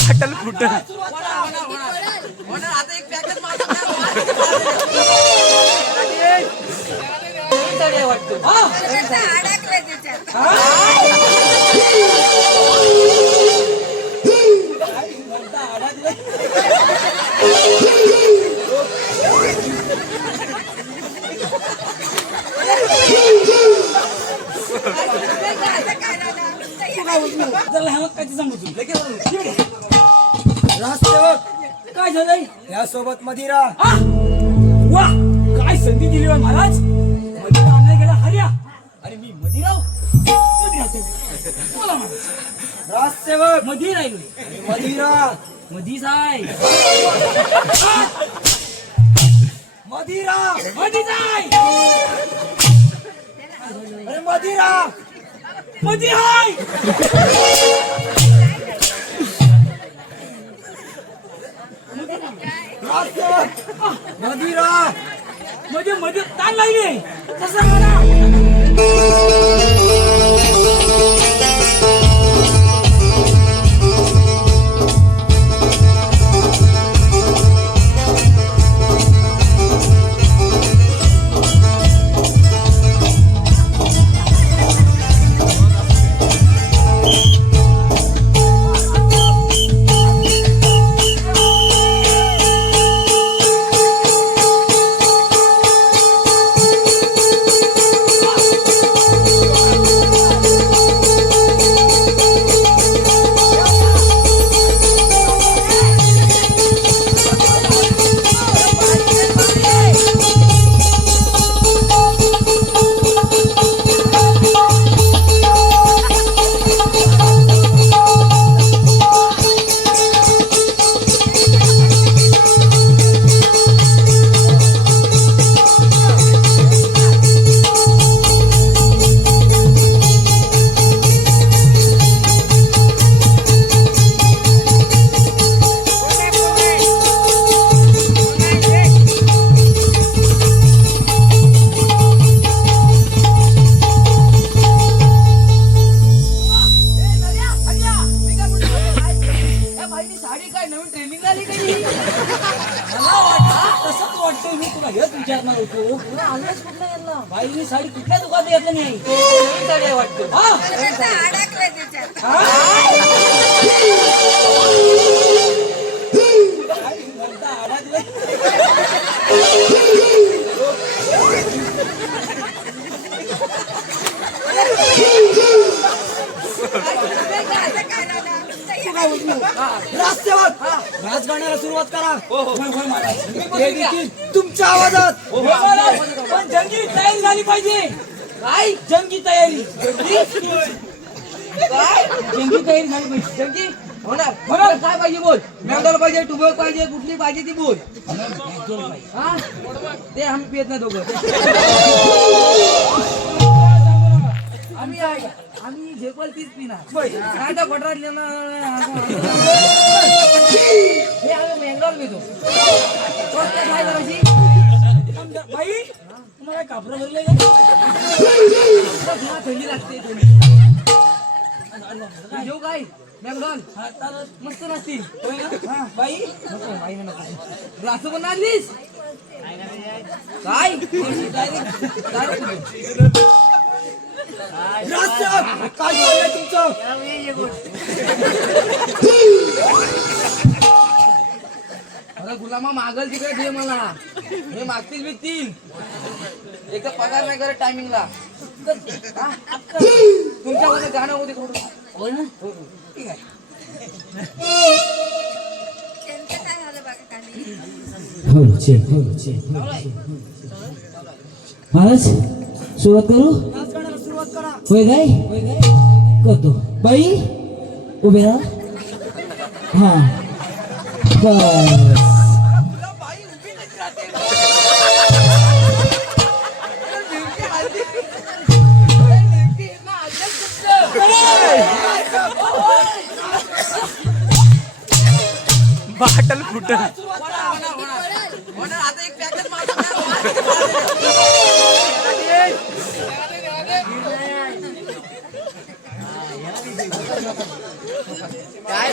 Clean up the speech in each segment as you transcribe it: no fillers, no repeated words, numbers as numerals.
Bottle फुटल. आता एक पॅकेज काय झालंय यासोबत मदिरा. वा काय संधी दिली हो महाराज. मदिरा आणला गेला हर्या अरे मी मदिराव बोला महाराज. राजसेवक मदिर आहे मदिरा. मधीच आहे मदिरा. मधीच आहे अरे मदिरा. मधी आहे राजसेवक मदिरा. म्हणजे मध्ये ताण लागली तसं म्हणा. बाईनी साडी कुठल्या दुकानात घेतली नाही. नवीन साडी आहे वाटतं. राजसेवक राजगाण्याला सुरुवात करा. होय देखील तुमच्या आवाजात. पण जंगी तयारी झाली पाहिजे. काय जंगी तयारी काय जंगी तयारी झाली पाहिजे. जंगी होणार होणार. काय पाहिजे बोल. मॅकडॉल पाहिजे, टुबक पाहिजे, कुठली पाहिजे ती बोल. हा ते आम्ही पित नाही दोघं. आम्ही झेपल तीच पिणार. काय त्या कोटरात हे आम्ही मॅकडॉल पितो. काय करायची बाई तुम्हाला कापरा भरले थंडी लागते. जेव काय मॅकडॉल मस्त नसतील. बाई नको बाई नको. ग्लास पण आणलीस काय राजसेवक काय बोललंय तुमचं. अरे गुलामा मागल तिकडे दे मला. हे मागतील बिकतील. एक तर पगार नाही करत टायमिंगला. तुमच्यामध्ये गाणं होते होय ना. ठीक आहे. महाराज सुरुवात करू. राजगाण्याला सुरुवात करा. होय काय करतो. बाई उभे राहा. हा बस. बाटल फुटल. आता एक पॅकेज काय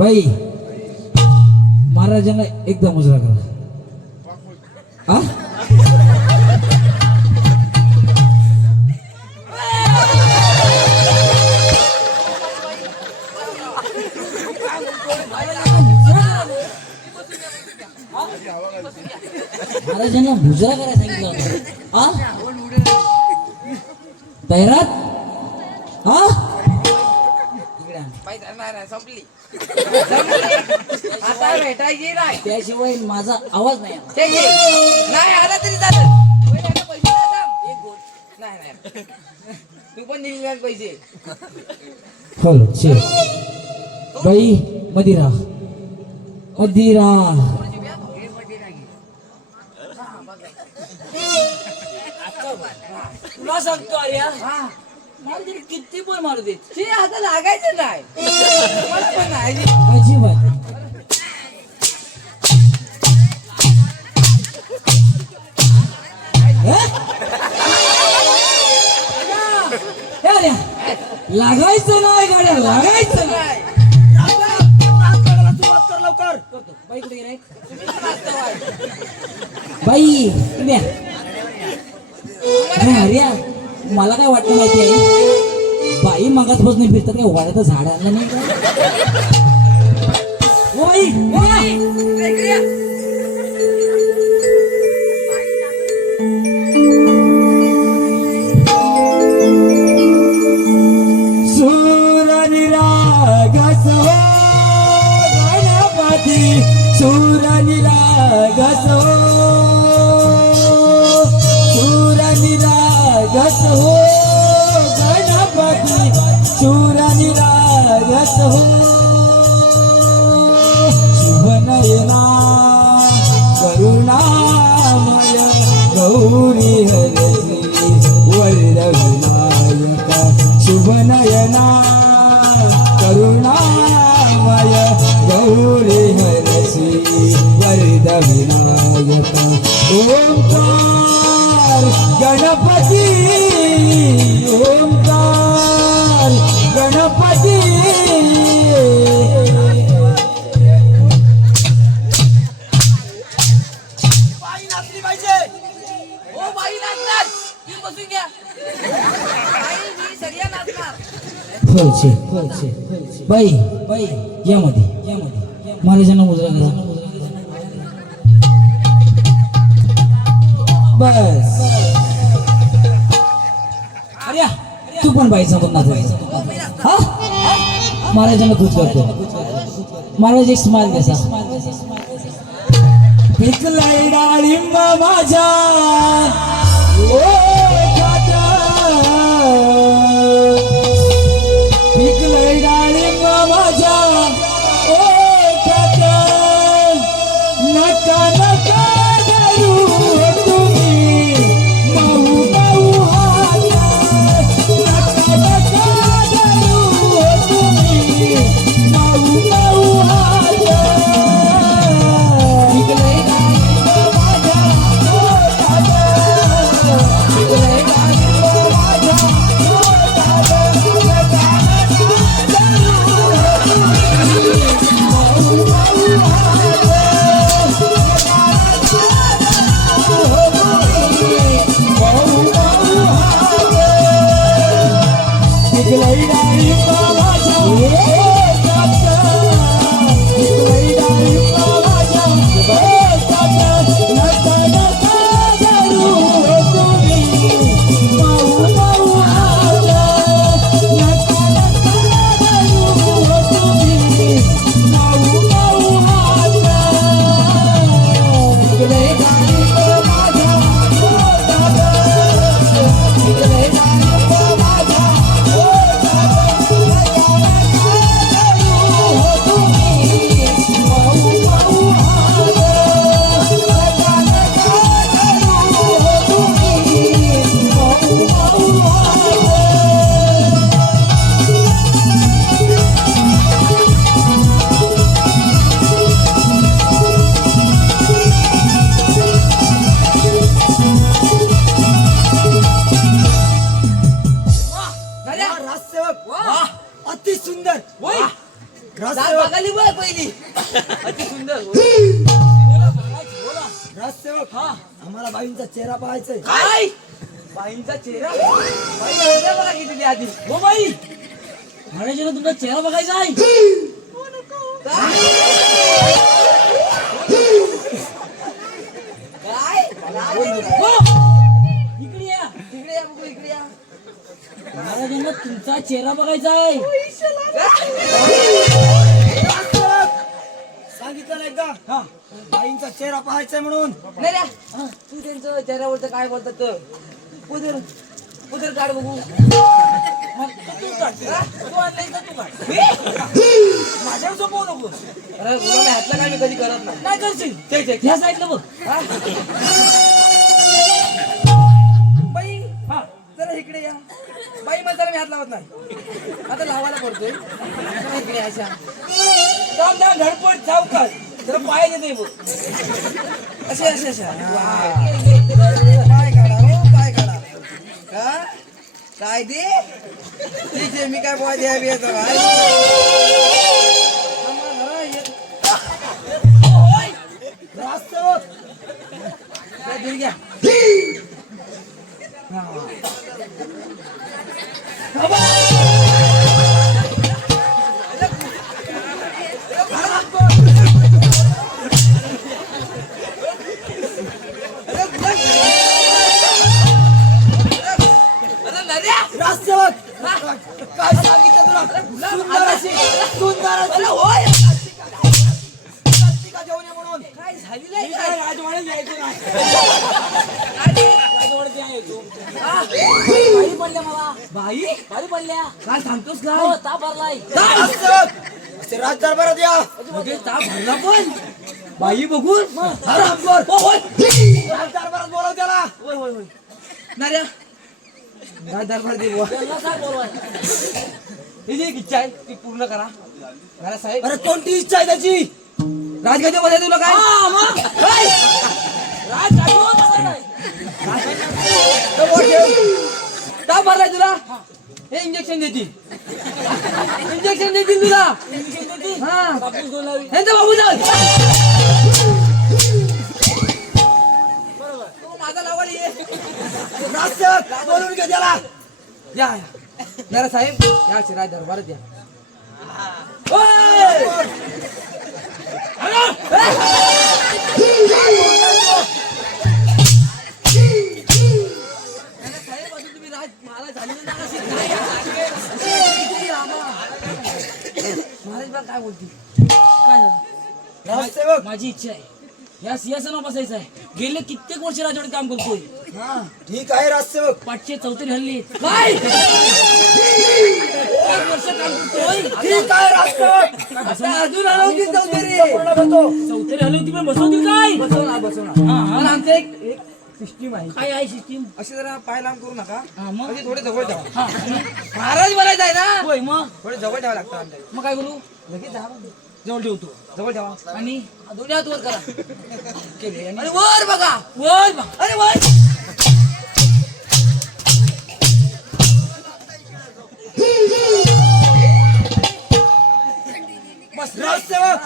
बाई महाराजांना एकदा मुजरा करा. हा महाराजांना मुजरा करायला सांगितलं होतं. हा तैरात हा संपली आता भेटायची नाही त्याशिवाय माझा आवाज नाही आला. नाही आला तरी चालेल पैसे नाही नाही तू पण दिलेले पैसे हॅलो शे बाई मदिरा मदिरा तुला सांगतो आर्या मला किती पण मारू दे ते आता लागायचं नाही मला पण नाही अजिबात लागायचं नाही गाड्या लागायचं नाही. राज काढायला सुरुवात कर लवकर. बाई कुठे गेलाय बाई तुम्ही अरे मला काय वाटतं माहिती आहे बाई मागासपासून फिरतात काय वाड्याचं झाड आणलं नाही का? O by O by. सूरनिरागस हो गणपती सूरनिरागस हो शुभनयना करुणामय गौरी हरसी वरदविनायक शुभनयना करुणामय गौरी हरसी वरदविनायक ओंकार गणपती ओंकार गणपती बाई नाचली पाहिजे. ओ बाई नाचणार तुम्ही बसून घ्या बाई मी सगळ्या नाचणार बाई बाई यामध्ये महाराजांना मुजरा करा. बस अरे तू पण बाईचा पण नाचवायचा हा महाराजांना खुश करतो. महाराज एक स्माइल द्यासा. पिकलाय डाळिंब माझ्या ओठात पिकलाय डाळिंब माझ्या ओठात नका नका धरू तुम्ही मऊ मऊ हात नका नका धरू तुम्ही मऊ मऊ हात पिकलाय डाळिंब माझ्या ओठात पिकलाय डाळिंब माझ्या ओठात नका नका धरू तुम्ही मऊ मऊ हात हा आम्हाला बाईंचा चेहरा पाहायचाय. काय बाईंचा चेहरा बाई चेहरा बघा किती ती आधी हो बाई महाराजांना तुमचा चेहरा बघायचा आहे. काय हो इकडे या. इकडे या बघू इकडे या महाराजांना तुमचा चेहरा बघायचा आहे. सांगितलं ना एकदा हा बाईंचा चेहरा पाहायचाय म्हणून. नाही रे तू त्यांचं चेहऱ्यावरचं काय बोलतात तर उदर उदर काढ बघू मग तू काढ. तू आणलंय का तू काढ. माझ्यावर झोपवू नको. अरे मुलाला ह्यातलं काय मी कधी करत नाही काय करशील चल चल ह्या साईडला बघ. हा? बाई हा जरा इकडे या बाई म्हणताना मी हात लावत नाही आता लावायला पडतोय जरा इकडे या अशा थांब थांब धडपड जाऊ का जरा पाय देते बघ. असे असे अशा पाय काढा हो पाय काढा का काय दे ठीक आहे मी काय बोला द्या बियाचं काय आम्हाला जरा रास्तवत काय दिल घ्या हा रास्तवत काय सांगितलं तुला. सुंदर अशी पत्रिका घेऊन ये म्हणून. काय झालेलं मी आहे काय काय? राजवाड्यात यायचो ना. काय? राजवाड्यात यायचो. बाई पडल्या मला. बाई बाई पडल्या. काय सांगतोस हो काय ताप भरलाय. रास्तवत असे राज दरबारात या. म्हणजे ताप भरला पण बाई बघून हरामखोर. राज दरबारात बोलव त्याला. होय होय होय नार्या काय दरबार दे बुवा. त्यांना सांग बोलवाय. ही जी एक इच्छा आहे ती पूर्ण करा नाना साहेब अरे कोणती इच्छा आहे त्याची. राजगादी तुला काय हा मग काय? राज जागेवर बसायलाय. तर बोट ठेव. ताप भरलाय तुला हे इंजेक्शन देतील इंजेक्शन देतील तुला हा कापूस गोलावी. यांचा बाबू जाऊ तू माझा लावायला ये रास्तवत बोलून घे त्याला. या नाना साहेब या शिराज दरबारात या साहेब अजून तुम्ही राज महाराज झालेलं नाही महाराज बघ काय बोलती काय झालं? राजसेवक माझी इच्छा आहे या सिंहासनावर बसायचं आहे. गेले कित्येक वर्ष राजवाडे काम करतोय. हा ठीक आहे राजसेवक. पाचशे चौतरी हल्ली. काय एक वर्ष काम करतोय. ठीक आहे राजसेवक. आता अजून हलवतील चौधरी पूर्ण करतो. चौतरी हलवती पण बसवतील काय. बसवणार बसवणार पण आमचं एक सिस्टीम आहे काय आहे सिस्टीम. अशी जरा पाय लांब करू नका हा मग म्हणजे थोडे जवळ ठेवा हा महाराज बोलायचं आहे ना होय मग थोडे जवळ ठेवा लागतं आमच्या मग काय करू. लगेच जा जवळ ठेवतो जवळ ठेवा आणि दोन्ही हात वर करा केले आणि वर बघा वर बघ. अरे वर बस राजसेवक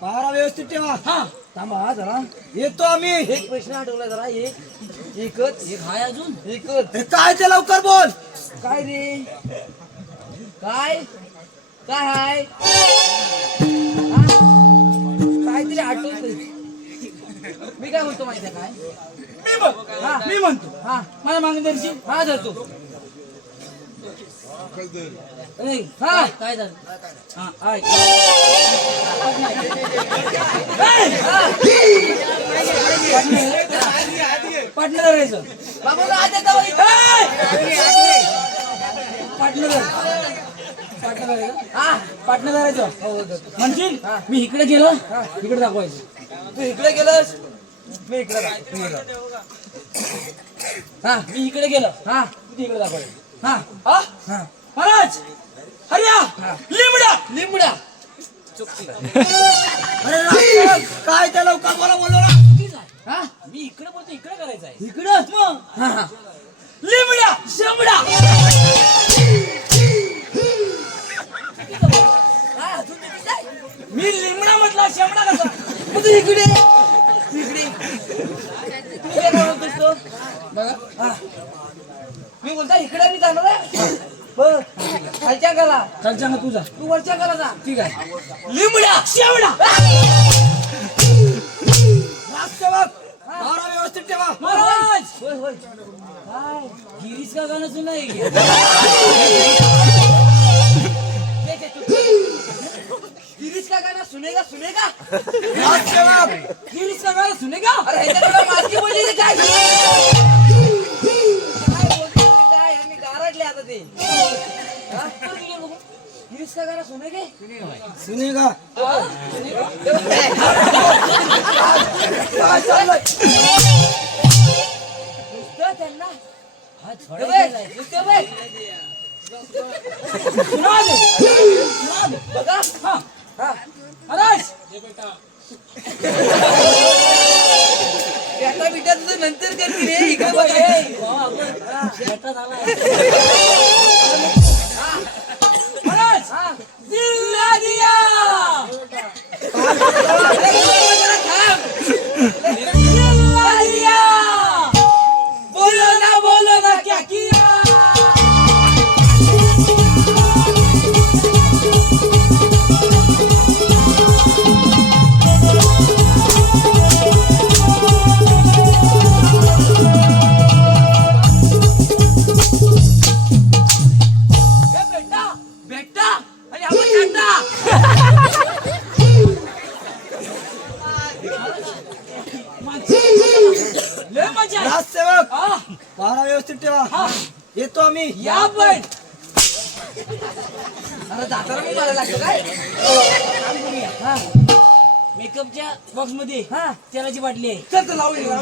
पारा व्यवस्थित ठेवा. हा थांबा जरा येतो आम्ही. एक प्रश्न आठवला जरा एकच एक हाय अजून. एकच हे काय ते लवकर बोल. काय रे काय काय हाय हा? काहीतरी आठवतंय मी काय म्हणतो माहिती आहे काय मी बघ हा मी म्हणतो हा माझ्या मागणी हा धरतो हा काय झालं. हा आहे. पार्टनर करायचं. बाबूला हात देता वरी. पार्टनर हा पार्टनर करायचं हो धरतो. म्हणशील मी इकडे गेलो इकडे दाखवायचं. तू इकडे गेलास मी इकडे राहतो. तू इकडे राह. हा मी इकडे गेलो हा तू इकडे दाखवायचं. हा हा हा महाराज हरिया लिमडा लिंबडा अरे राजसेवक काय ते लवकर बोला बोललो ना. हा मी इकडे बोलतो इकडे करायचं आहे. इकडं मग हा हा लिमडा शंभडा. काय अजून चुकीचं आहे? मी लिमडा म्हटला शंभडा कसा. मग तू इकडे इकडे चल ना तुझा तू वरच्या कला जा. ठीक आहे. लिंबड्या शेवडा राजसेवक वारा व्यवस्थित ठेवा. महाराज होय होय. काय गिरीश का गाणं सुना आहे की? गिरीश का गाना सुनेगा सुनेगा. राजसेवक गिरीश का गाणं सुनेगा. अरे ह्याच्याकडे मास्की बोलली की काय? काय बोलते ते काय? आम्ही गारडले आता ते. हा? गिरीश का गाना सुनेगे. सुनेगा. काय चाललंय? नुसतं त्यांना हा हे छोडा बघ, गेलाय. नुसतं बघ. सुना दे. बघा. हा हा. महाराज बेटा बिटा तुझं नंतर करते रे. इकडे बघ हे. बेटा झाला. महाराज हा. दिल्ला दिया जरा थांब. दिल्ला दिया बोलो ना क्या किया. हे बेटा बेटा आणि आपण टाटा. लय मजा आहे. राजसेवक हा वारा व्यवस्थित ठेवा. येतो आम्ही. या पण अरे जाताना मी मारायला लागतो काय? हा मेकअपच्या बॉक्स मध्ये हा. तेलाची बाटली आहे. चल तर लावूया.